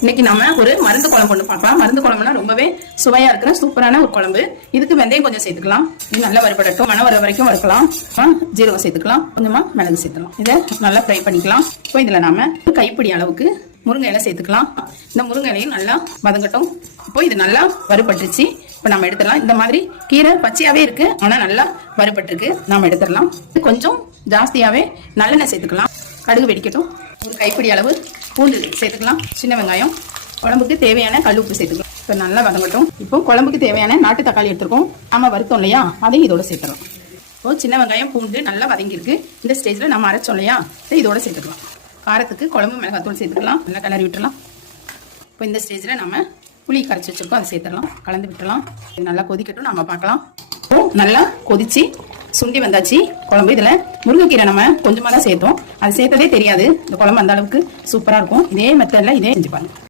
இன்னைக்கு நாம ஒரு மருந்து குழம்பு ஒன்று பார்க்கலாம். மருந்து குழம்புனா ரொம்பவே சுவையா இருக்கிற சூப்பரான ஒரு குழம்பு. இதுக்கு வெந்தயம் கொஞ்சம் சேர்த்துக்கலாம். இது நல்லா வறுபடட்டும். மணம் வர வரைக்கும் வறுக்கலாம். ஜீரகம் சேர்த்துக்கலாம். கொஞ்சமா மிளகு சேர்த்துக்கலாம். இதை நல்லா ஃப்ரை பண்ணிக்கலாம். இப்போ இதுல நாம கைப்பிடி அளவுக்கு முருங்கை இலை சேர்த்துக்கலாம். இந்த முருங்கை இலையும் நல்லா வதங்கட்டும். இப்போ இது நல்லா வறுபட்டுருச்சு. இப்போ நம்ம எடுத்துடலாம். இந்த மாதிரி கீரை பச்சையாவே இருக்கு, ஆனா நல்லா வறுபட்டுருக்கு. நாம எடுத்துடலாம். கொஞ்சம் ஜாஸ்தியாவே நல்லெண்ணெய் சேர்த்துக்கலாம். கடுகு வெடிக்கட்டும். ஒரு கைப்பிடி அளவு பூண்டு சேர்த்துக்கலாம். சின்ன வெங்காயம், குழம்புக்கு தேவையான கல் உப்பு சேர்த்துக்கலாம். இப்போ நல்லா வதங்கட்டும். இப்போ குழம்புக்கு தேவையான நாட்டு தக்காளி எடுத்துருக்கோம். நம்ம வறுத்தோம் இல்லையா, அதையும் இதோட சேர்த்துக்கலாம். இப்போ சின்ன வெங்காயம் பூண்டு நல்லா வதங்கிருக்கு. இந்த ஸ்டேஜில் நம்ம அரைச்சோம் இல்லையா, இதோட சேர்த்துக்கலாம். காரத்துக்கு குழம்பு மிளகாத்தூள் சேர்த்துக்கலாம். நல்லா கிளறி விட்டுலாம். இப்போ இந்த ஸ்டேஜில் நம்ம புளி கரைச்சி வச்சிருக்கோம், அதை சேர்த்துடலாம். கலந்து விட்டுலாம். இது நல்லா கொதிக்கட்டும், நம்ம பார்க்கலாம். இப்போ நல்லா கொதிச்சு சுண்டி வந்தாச்சு குழம்பு. இதுல முருங்கைக்கீரை நம்ம கொஞ்சமா தான் சேர்த்தோம். அது சேர்த்ததே தெரியாது. இந்த குழம்பு அந்த அளவுக்கு சூப்பரா இருக்கும். இதே மெத்தட்ல இதே செஞ்சு பாருங்க.